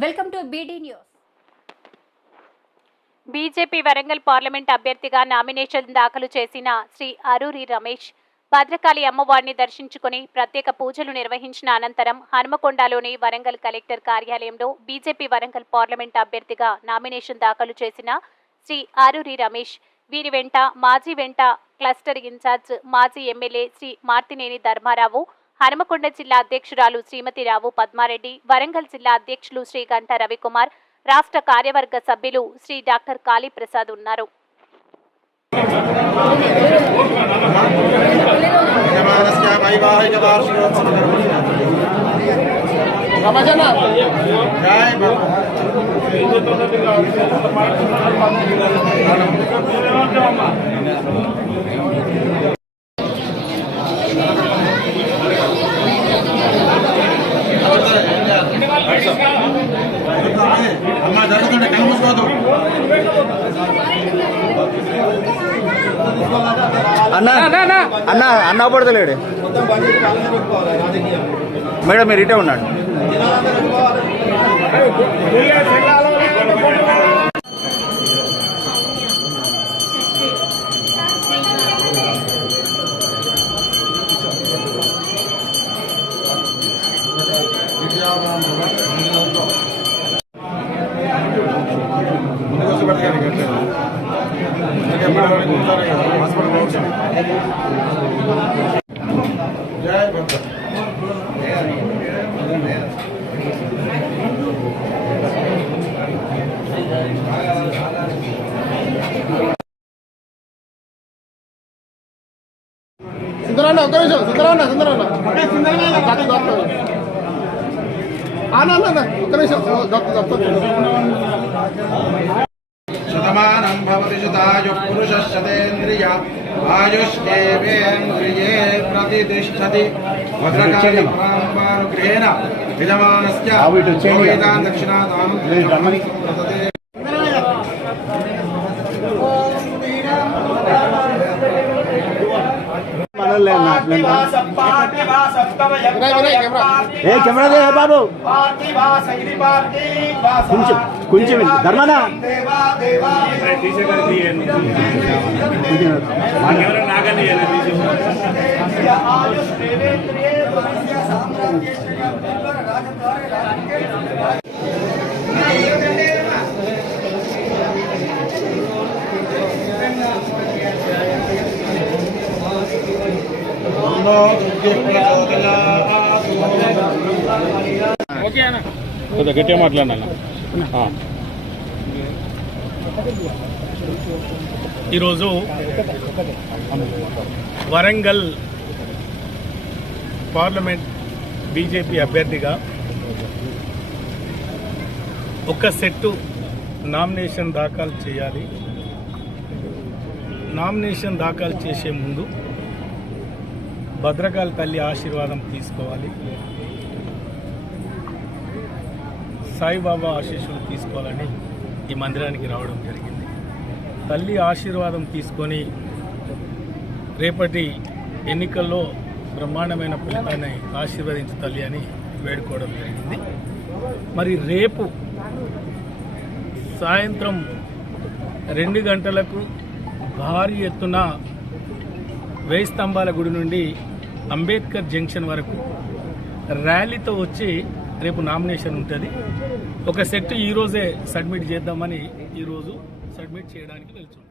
Welcome to BD news BJP Warangal parliament అభ్యర్థిగా nomination దాఖలు చేసిన శ్రీ అరూరి రమేష్ భద్రకాళి అమ్మవారిని దర్శించుకుని ప్రత్యేక పూజలు నిర్వహించిన అనంతరం హనుమకొండలోని వరంగల్ కలెక్టర్ కార్యాలయంలో బీజేపీ వరంగల్ పార్లమెంట్ అభ్యర్థిగా నామినేషన్ దాఖలు చేసిన శ్రీ అరూరి రమేష్ వీరి వెంట మాజీ వెంట క్లస్టర్ ఇన్ఛార్జ్ మాజీ ఎమ్మెల్యే శ్రీ మార్తినేని ధర్మారావు హనుమకొండ జిల్లా అధ్యక్షురాలు శ్రీమతి రావు పద్మారెడ్డి వరంగల్ జిల్లా అధ్యక్షులు శ్రీ గంట రవికుమార్ రాష్ట్ర కార్యవర్గ సభ్యులు శ్రీ డాక్టర్ కాళీప్రసాద్ ఉన్నారు. అన్న అన్న అన్న. పడతలేడు. మేడం మీరు ఇటే ఉన్నాడు సుందరన్న ఒక్క నిమిషం సుందరన్న సుందరన్న దొరుకుతుంది అన్న అన్న ఒక్క నిమిషం. దొరుకుతుంది దొరుకుతుంది శతమానం భవతి శతాయు పురుష శతేంద్రియ ఆయుష్ేవేంద్రియే ప్రతిష్టతి భద్రకాళి పరాంబానుగ్రహేణ యజమానస్య ఆవు వినయ్ కెమెరా. ఏ బాబు. కొంచెం కొంచెం ధర్మనా? ఉన్నో కొద్దిగా గట్టిగా మాట్లాడినా ఈరోజు వరంగల్ పార్లమెంట్ బీజేపీ అభ్యర్థిగా ఒక సెట్టు నామినేషన్ దాఖలు చేయాలి. నామినేషన్ దాఖలు చేసే ముందు భద్రకాళి తల్లి ఆశీర్వాదం తీసుకోవాలి. సాయిబాబా ఆశీస్సులు తీసుకోవాలని ఈ మందిరానికి రావడం జరిగింది. తల్లి ఆశీర్వాదం తీసుకొని రేపటి ఎన్నికల్లో బ్రహ్మాండమైన ఫలితాన్ని ఆశీర్వదించు తల్లి అని వేడుకోవడం జరిగింది. మరి రేపు సాయంత్రం రెండు గంటలకు భారీ ఎత్తున వేయి స్తంభాల గుడి నుండి అంబేద్కర్ జంక్షన్ వరకు ర్యాలీతో వచ్చి రేపు నామినేషన్ ఉంటుంది. ఒక సెట్ ఈరోజే సబ్మిట్ చేద్దామని ఈరోజు సబ్మిట్ చేయడానికి వెళ్తున్నాం.